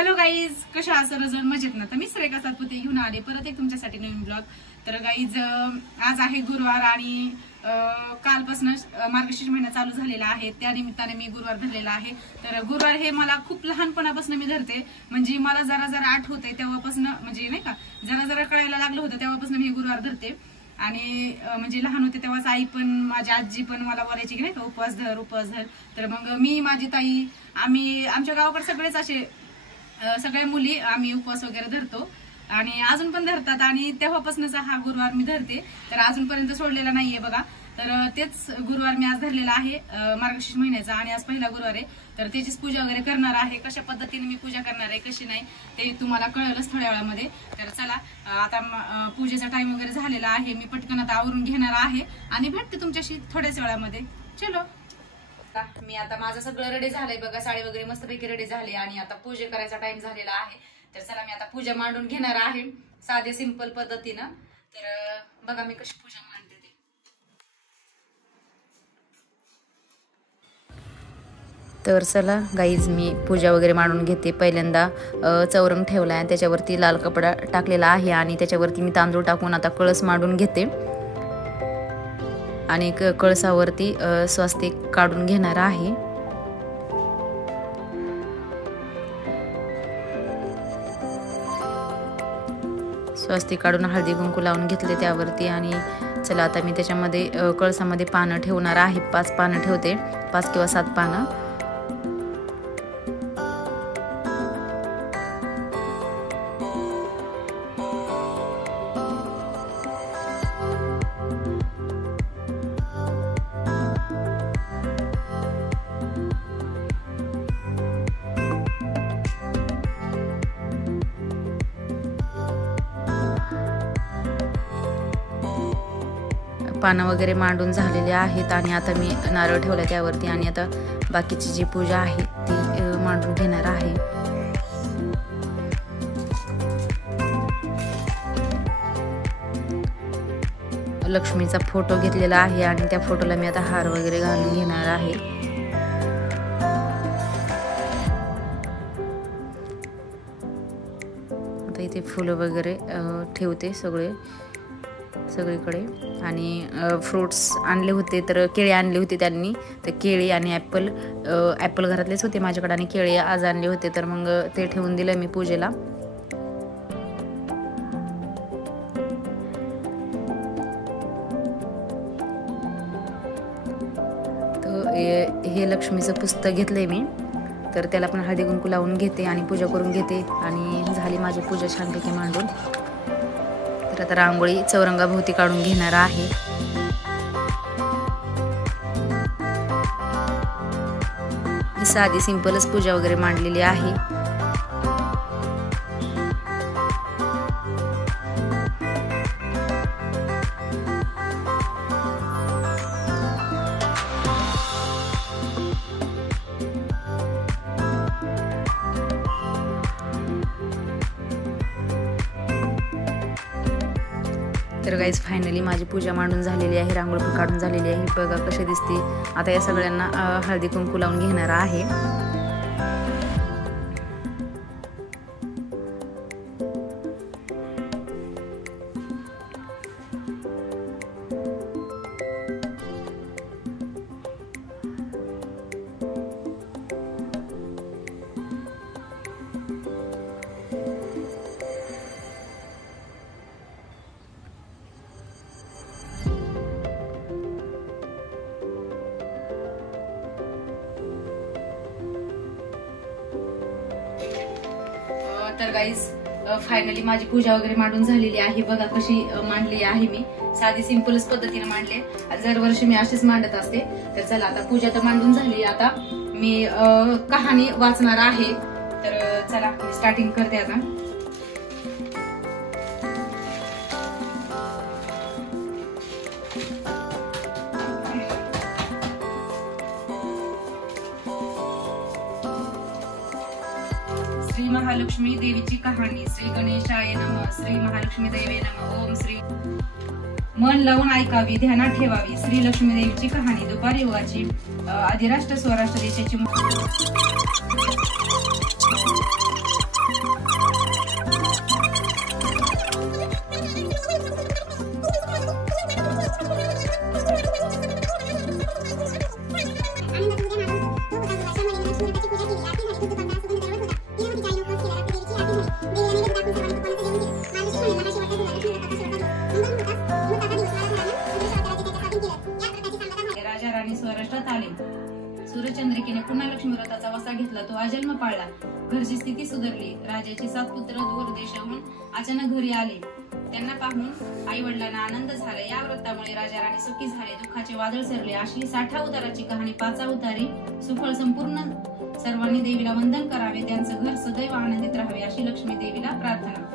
Hello guys, कशा आहात सर्वजण? मजेत ना? तर मी श्रेया सातपुते घेऊन आले परत एक तुमच्यासाठी नवीन ब्लॉग. तर गाईज आज आहे गुरुवार आणि कालपासून मार्गशीर्ष महिना चालू झालेला आहे. त्या निमित्ताने मी गुरुवार धरलेला आहे. तर गुरुवार हे मला खूप लहानपणापासून मी धरते. म्हणजे मला जरा जरा आठवतंय तेव्हापासून, म्हणजे नाही का, जरा जरा कळायला लागलं होतं तेव्हापासून मी गुरुवार धरते. आणि म्हणजे लहान होते तेव्हाच आई पण, माझी आजी पण मला बोलायची की नाही का, उपवास धर उपवास धर. तर मग मी, माझी ताई, आम्ही आमच्या गावाकडे सगळेच असे सगळ्या मुली आम्ही उपवास वगैरे धरतो आणि अजून पण धरतात. आणि तेव्हापासूनच हा गुरुवार मी धरते. तर अजूनपर्यंत सोडलेला नाहीये बघा. तर तेच गुरुवार मी आज धरलेला आहे मार्गशीर्ष महिन्याचा. आणि आज पहिला गुरुवार आहे. तर त्याचीच पूजा वगैरे करणार आहे. कशा पद्धतीने मी पूजा करणार आहे, कशी नाही, ते तुम्हाला कळलंच थोड्या वेळामध्ये. तर चला, आता पूजेचा टाइम वगैरे झालेला आहे. मी पटकन आता आवरून घेणार आहे आणि भेटते तुमच्याशी थोड्याच वेळामध्ये. चलो, मी आता माझं सगळं रेडी झालंय बघा. साडी वगैरे मस्तपैकी रेडी झाली आणि आता पूजा करायचा टाइम झालेला आहे. तर चला, मी आता पूजा मांडून घेणार आहे साधे सिंपल पद्धतीनं. तर बघा मी कशी पूजा मांडते ते. तर चला गाईज, मी पूजा वगैरे मांडून घेते. पहिल्यांदा चौरंग ठेवला आहे, त्याच्यावरती लाल कपडा टाकलेला आहे आणि त्याच्यावरती मी तांदूळ टाकून आता कळस मांडून घेते. आणि कळसावरती स्वस्तिक काढून घेणार आहे. स्वस्तिक काढून हळदी कुंकू लावून घेतले त्यावरती. आणि चला, आता मी त्याच्यामध्ये कळसामध्ये पानं ठेवणार आहे. 5 पानं ठेवते, 5 किंवा 7 पानं. पानं वगैरे मांडून झालेले आहेत आणि आता मी नारळ ठेवला त्यावरती. आणि आता बाकीची जी पूजा आहे ती मांडून घेणार आहे. लक्ष्मीचा फोटो घेतलेला आहे आणि त्या फोटोला मी आता हार वगैरे घालून घेणार आहे. आता इथे फुलं वगैरे ठेवते सगळीकडे. आणि फ्रूट्स आणले होते, तर केळी आणली होती त्यांनी. तर केळी आणि ॲपल घरातलेच होते माझ्याकडे आणि केळी आज आणले होते. तर मग ते ठेवून दिलं मी पूजेला. तर हे लक्ष्मीचं पुस्तक घेतलंय मी. तर त्याला पण हळदी कुंकू लावून घेते आणि पूजा करून घेते. आणि झाली माझी पूजा छानपैकी मांडून. तर आता रांगोळी चौरंगाभोवती काढून घेणार आहे. साधी सिंपलच पूजा वगैरे मांडलेली आहे. तर गाईज, फायनली माझी पूजा मांडून झालेली आहे. रांगोळी पण काढून झालेली आहे. बघा कशी दिसते. आता या सगळ्यांना हळदी कुंकू लावून घेणार आहे. तर गाईज, फायनली माझी पूजा वगैरे मांडून झालेली आहे. बघा कशी मांडली आहे मी. साधी सिंपलच पद्धतीने मांडले. दरवर्षी मी अशीच मांडत असते. तर चला, आता पूजा तर मांडून झाली. आता मी कहाणी वाचणार आहे. तर चला, मी स्टार्टिंग करते आता. श्री महालक्ष्मी देवीची कहाणी. श्री गणेशाय नमः. श्री महालक्ष्मी देवे नमः. ओम श्री. मन लावून ऐकावी, ध्यानात ठेवावी. श्री लक्ष्मी देवीची कहाणी. दुपारी युगाची अधिराष्ट्र स्वराष्ट्र देशाची जन्म पाळला. घरची स्थिती सुधारली. राजाचे 7 पुत्र दूर देशाहून अचानक घरी आले. त्यांना पाहून आई वडिलांना आनंद झाला. या व्रतामुळे राजा राणी सुखी झाले. दुःखाचे वादळ सरले. अशी 60 अवताराची कहाणी. 5 अवतारी सुफळ संपूर्ण. सर्वांनी देवीला वंदन करावे. त्यांचं घर सदैव आनंदित राहावे अशी लक्ष्मी देवीला प्रार्थना.